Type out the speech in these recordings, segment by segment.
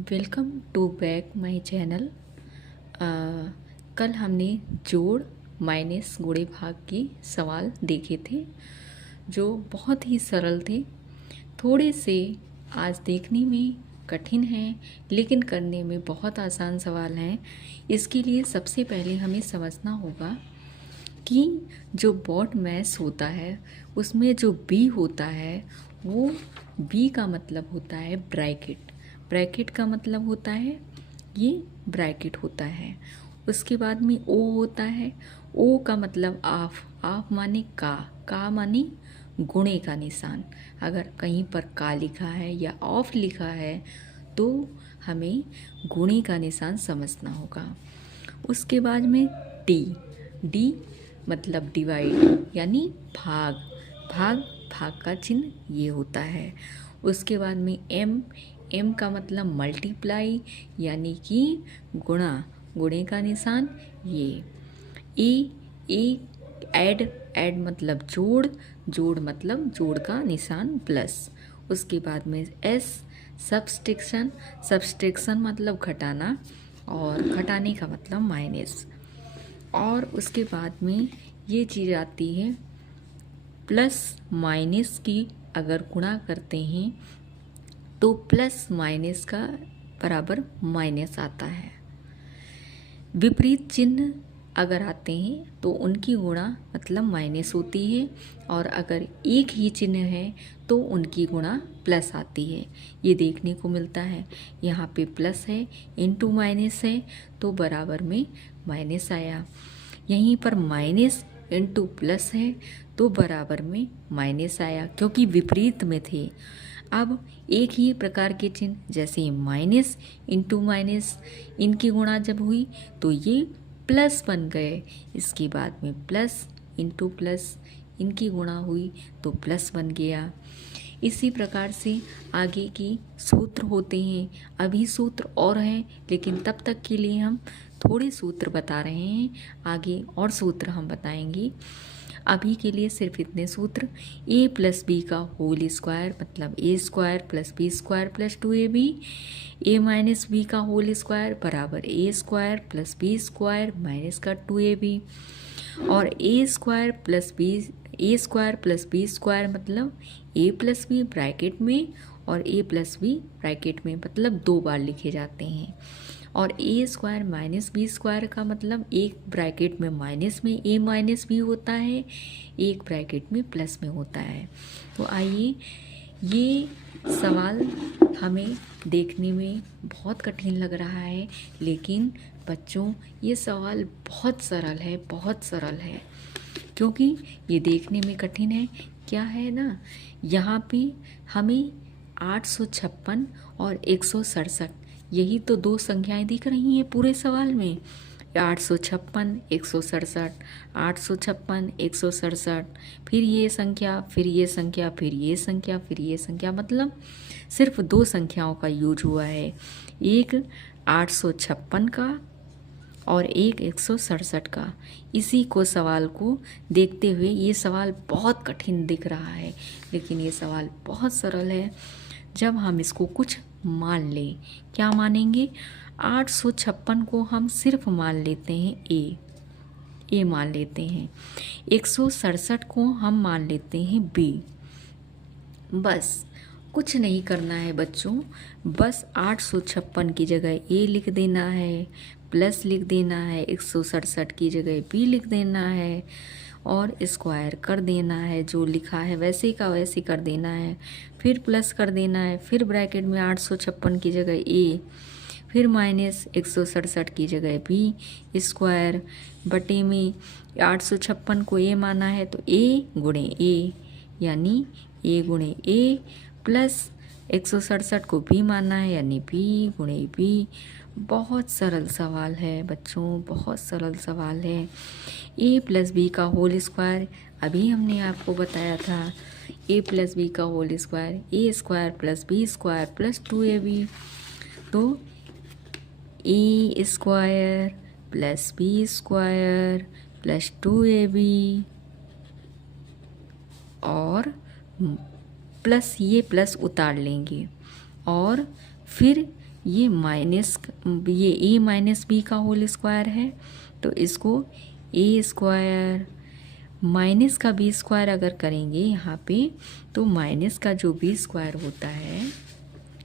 Welcome to back my channel. कल हमने जोड़ माइनस गुणे भाग के सवाल देखे थे जो बहुत ही सरल थे। थोड़े से आज देखने में कठिन हैं लेकिन करने में बहुत आसान सवाल हैं। इसके लिए सबसे पहले हमें समझना होगा कि जो बॉड मैस होता है उसमें जो बी होता है वो बी का मतलब होता है ब्रैकेट। ब्रैकेट का मतलब होता है ये ब्रैकेट होता है। उसके बाद में ओ होता है। ओ का मतलब ऑफ। ऑफ माने का माने गुणे का निशान। अगर कहीं पर का लिखा है या ऑफ लिखा है तो हमें गुणे का निशान समझना होगा। उसके बाद में डी। डी मतलब डिवाइड यानी भाग। भाग का चिन्ह ये होता है। उसके बाद में एम। एम का मतलब मल्टीप्लाई यानी कि गुणा। गुणे का निशान ये। ए ऐड। ऐड मतलब जोड़। जोड़ मतलब जोड़ का निशान प्लस। उसके बाद में एस सब्सट्रैक्शन। सब्सट्रैक्शन मतलब घटाना और घटाने का मतलब माइनस। और उसके बाद में ये चीज़ आती है प्लस माइनस की। अगर गुणा करते हैं तो प्लस माइनस का बराबर माइनस आता है। विपरीत चिन्ह अगर आते हैं तो उनकी गुणा मतलब माइनस होती है और अगर एक ही चिन्ह है तो उनकी गुणा प्लस आती है। ये देखने को मिलता है। यहाँ पे प्लस है इनटू माइनस है तो बराबर में माइनस आया। यहीं पर माइनस इनटू प्लस है तो बराबर में माइनस आया क्योंकि विपरीत में थे। अब एक ही प्रकार के चिन्ह जैसे माइनस इंटू माइनस इनकी गुणा जब हुई तो ये प्लस बन गए। इसके बाद में प्लस इंटू प्लस इनकी गुणा हुई तो प्लस बन गया। इसी प्रकार से आगे की सूत्र होते हैं। अभी सूत्र और हैं लेकिन तब तक के लिए हम थोड़े सूत्र बता रहे हैं। आगे और सूत्र हम बताएंगे। अभी के लिए सिर्फ इतने सूत्र। ए प्लस बी का होल स्क्वायर मतलब A square plus B square plus 2ab। A minus B का होल स्क्वायर बराबर A square plus B square minus का 2ab। और A square plus B square मतलब ए प्लस बी ब्रैकेट में और ए plus B bracket में मतलब 2 बार लिखे जाते हैं। और A square minus B square का मतलब एक ब्रैकेट में माइनस में ए माइनस बी होता है, एक ब्रैकेट में प्लस में होता है। तो आइए, ये सवाल हमें देखने में बहुत कठिन लग रहा है लेकिन बच्चों ये सवाल बहुत सरल है, बहुत सरल है। क्योंकि ये देखने में कठिन है क्या है ना, यहाँ पे हमें 856 और 167 यही तो 2 संख्याएं दिख रही हैं पूरे सवाल में। 856 167, 856 167, फिर ये संख्या फिर ये संख्या फिर ये संख्या फिर ये संख्या, मतलब सिर्फ 2 संख्याओं का यूज हुआ है, एक 856 का और एक 167 का। इसी को सवाल को देखते हुए ये सवाल बहुत कठिन दिख रहा है लेकिन ये सवाल बहुत सरल है जब हम इसको कुछ मान लें। क्या मानेंगे? 856 को हम सिर्फ मान लेते हैं ए मान लेते हैं। 167 को हम मान लेते हैं बी। बस कुछ नहीं करना है बच्चों, बस 856 की जगह ए लिख देना है, प्लस लिख देना है, 167 की जगह बी लिख देना है और स्क्वायर कर देना है। जो लिखा है वैसे का वैसे कर देना है, फिर प्लस कर देना है, फिर ब्रैकेट में 856 की जगह ए, फिर माइनस 167 की जगह बी स्क्वायर बटे में 856 को ए माना है तो ए गुणे ए यानी ए गुणे ए, प्लस 167 को बी माना है यानी बी गुणे बी। बहुत सरल सवाल है बच्चों, बहुत सरल सवाल है। ए प्लस बी का होल स्क्वायर अभी हमने आपको बताया था, ए प्लस बी का whole square A square plus B square plus 2ab। तो A square plus B square plus 2ab और प्लस ये प्लस उतार लेंगे और फिर ये ए माइनस बी का होल स्क्वायर है, तो इसको ए स्क्वायर माइनस का बी स्क्वायर अगर करेंगे यहाँ पे, तो माइनस का जो बी स्क्वायर होता है,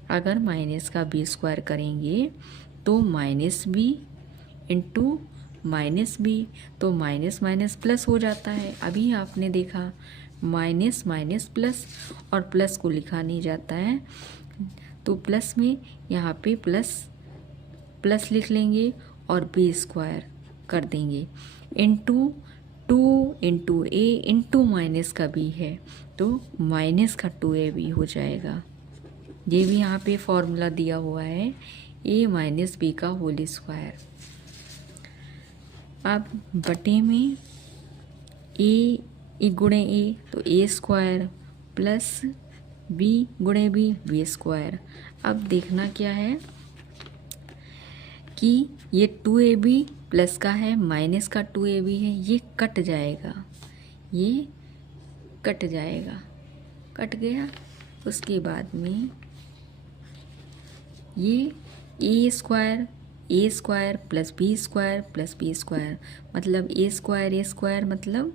अगर माइनस का बी स्क्वायर करेंगे तो minus B into minus B, तो माइनस माइनस प्लस हो जाता है। अभी आपने देखा माइनस माइनस प्लस, और प्लस को लिखा नहीं जाता है, तो प्लस में यहाँ पे प्लस प्लस लिख लेंगे और बी स्क्वायर कर देंगे इंटू 2 इंटू ए इंटू माइनस का बी है, तो माइनस का 2ab हो जाएगा। ये भी यहाँ पे फॉर्मूला दिया हुआ है, ए माइनस बी का होल स्क्वायर। अब बटे में ए गुणे ए, तो ए स्क्वायर प्लस बी गुणे बी स्क्वायर। अब देखना क्या है कि ये 2ab प्लस का है, माइनस का 2ab है, ये कट जाएगा, ये कट जाएगा, कट गया। उसके बाद में ये ए स्क्वायर प्लस बी स्क्वायर, मतलब ए स्क्वायर मतलब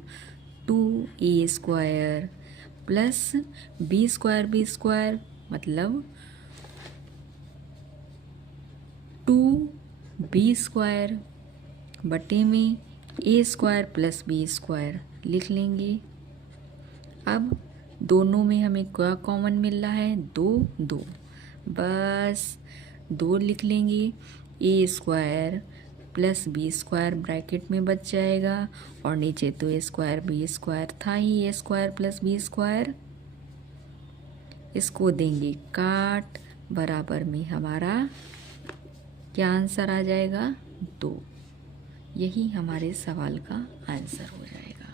2a square plus B square मतलब 2b स्क्वायर बटे में ए स्क्वायर प्लस बी स्क्वायर लिख लेंगे। अब दोनों में हमें क्या कॉमन मिल रहा है, 2 बस 2 लिख लेंगे। A square plus B square bracket में बच जाएगा, और नीचे तो ए स्क्वायर बी स्क्वायर था ही, ए स्क्वायर प्लस बी स्क्वायर। इसको देंगे काट, बराबर में हमारा क्या आंसर आ जाएगा, 2। यही हमारे सवाल का आंसर हो जाएगा।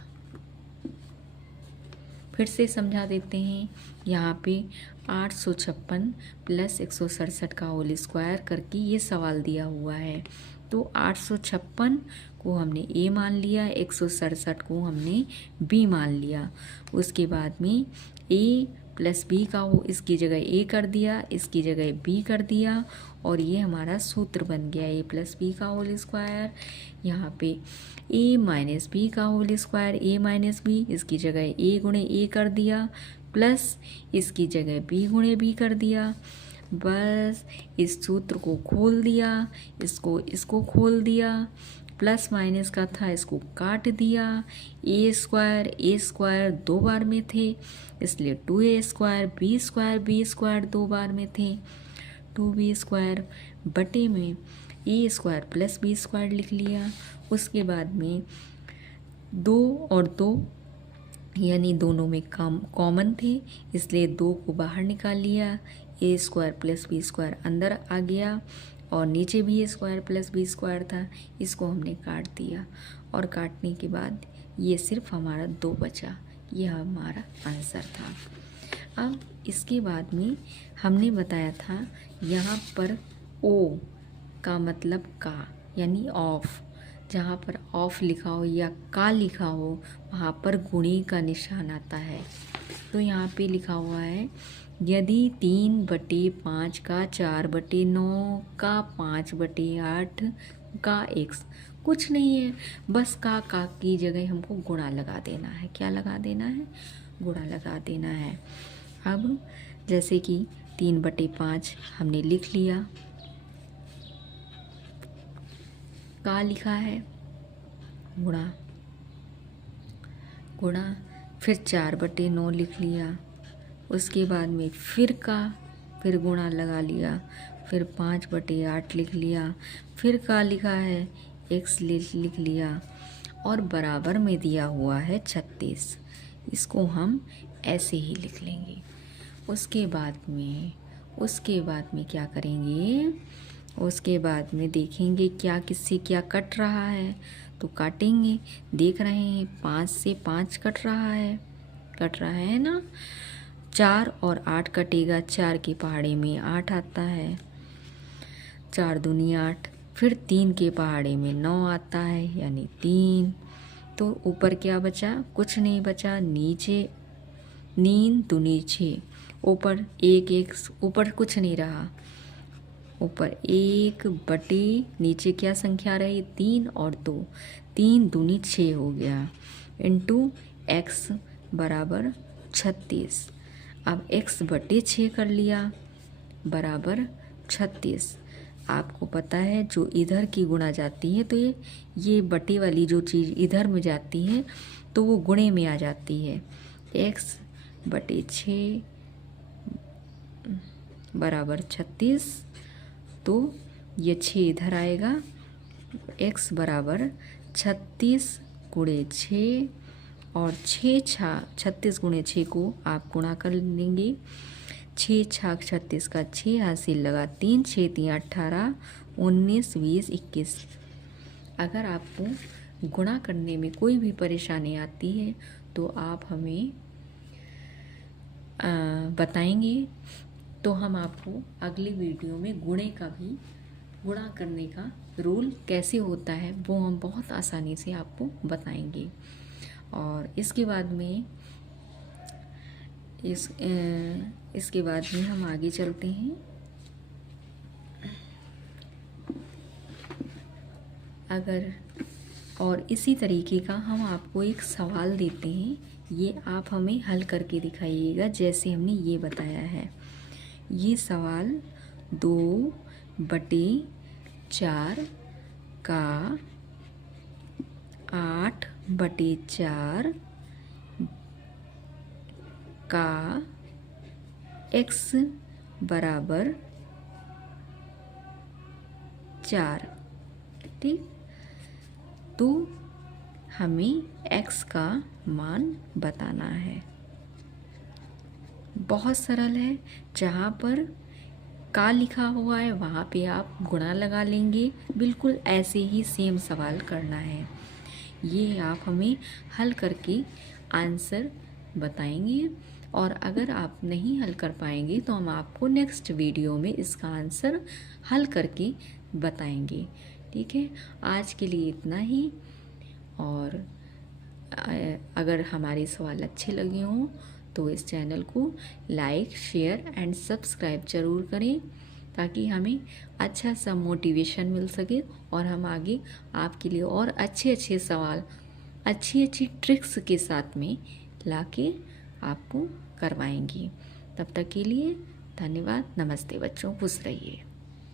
फिर से समझा देते हैं, यहाँ पे 856 प्लस 167 का होल स्क्वायर करके ये सवाल दिया हुआ है। तो 856 को हमने ए मान लिया, 167 को हमने बी मान लिया। उसके बाद में ए प्लस बी का हो, इसकी जगह ए कर दिया, इसकी जगह बी कर दिया, और ये हमारा सूत्र बन गया ए प्लस बी का होल स्क्वायर। यहाँ पे ए माइनस बी का होल स्क्वायर, ए माइनस बी, इसकी जगह ए गुणे ए कर दिया, प्लस इसकी जगह बी गुणे बी कर दिया। बस इस सूत्र को खोल दिया, इसको खोल दिया, प्लस माइनस का था, इसको काट दिया। ए स्क्वायर 2 बार में थे, इसलिए 2a स्क्वायर, बी स्क्वायर 2 बार में थे, 2b स्क्वायर बटे में ए स्क्वायर प्लस बी स्क्वायर लिख लिया। उसके बाद में 2 और 2 यानी दोनों में कॉमन थे, इसलिए 2 को बाहर निकाल लिया, ए स्क्वायर प्लस बी स्क्वायर अंदर आ गया, और नीचे भी ए स्क्वायर प्लस बी स्क्वायर था, इसको हमने काट दिया, और काटने के बाद ये सिर्फ हमारा 2 बचा। यह हमारा आंसर था। अब इसके बाद में हमने बताया था यहाँ पर ओ का मतलब का, यानी ऑफ, जहाँ पर ऑफ लिखा हो या का लिखा हो वहाँ पर गुणे का निशान आता है। तो यहाँ पे लिखा हुआ है, यदि 3/5 का 4/9 का 5/8 का x, कुछ नहीं है, बस का की जगह हमको गुणा लगा देना है। क्या लगा देना है, गुणा लगा देना है। अब जैसे कि 3/5 हमने लिख लिया, का लिखा है, गुणा, फिर 4/9 लिख लिया, उसके बाद में फिर का, फिर गुणा लगा लिया, फिर 5/8 लिख लिया, फिर का लिखा है, x लिख लिया, और बराबर में दिया हुआ है 36। इसको हम ऐसे ही लिख लेंगे। उसके बाद में क्या करेंगे, उसके बाद में देखेंगे क्या किससे क्या कट रहा है, तो काटेंगे। देख रहे हैं 5 से 5 कट रहा है ना। 4 और 8 कटेगा, 4 के पहाड़े में 8 आता है, 4 दूनी 8, फिर 3 के पहाड़े में 9 आता है, यानी 3। तो ऊपर क्या बचा, कुछ नहीं बचा, नीचे 3 दूनी 6, ऊपर 1 ऊपर कुछ नहीं रहा, ऊपर 1/, नीचे क्या संख्या रही 3 और 2, 3 दूनी 6 हो गया, इंटू x बराबर 36। अब x/6 कर लिया बराबर 36। आपको पता है जो इधर की गुणा जाती है तो ये बटे वाली जो चीज़ इधर में जाती है तो वो गुणे में आ जाती है। x/6 बराबर 36, तो ये 6 इधर आएगा। x बराबर 36 गुणे 6 और 36 गुणे 6 को आप गुणा कर लेंगे। 6 छाक 36 का 6 हासिल लगा 3, 6 3 18, 19 20 21। अगर आपको गुणा करने में कोई भी परेशानी आती है तो आप हमें बताएंगे, तो हम आपको अगली वीडियो में गुणा करने का रूल कैसे होता है वो हम बहुत आसानी से आपको बताएंगे। और इसके बाद में हम आगे चलते हैं। अगर और इसी तरीके का हम आपको एक सवाल देते हैं, ये आप हमें हल करके दिखाइएगा जैसे हमने ये बताया है। ये सवाल 2/4 का 8/4 का x बराबर 4, ठीक। तो हमें x का मान बताना है। बहुत सरल है, जहाँ पर का लिखा हुआ है वहाँ पे आप गुणा लगा लेंगे। बिल्कुल ऐसे ही सेम सवाल करना है। ये आप हमें हल करके आंसर बताएंगे, और अगर आप नहीं हल कर पाएंगे तो हम आपको नेक्स्ट वीडियो में इसका आंसर हल करके बताएंगे, ठीक है। आज के लिए इतना ही, और अगर हमारे सवाल अच्छे लगे हों तो इस चैनल को लाइक शेयर एंड सब्सक्राइब ज़रूर करें, ताकि हमें अच्छा सा मोटिवेशन मिल सके और हम आगे आपके लिए और अच्छे अच्छे सवाल अच्छी ट्रिक्स के साथ में लाके आपको करवाएंगी। तब तक के लिए धन्यवाद। नमस्ते बच्चों, खुश रहिए।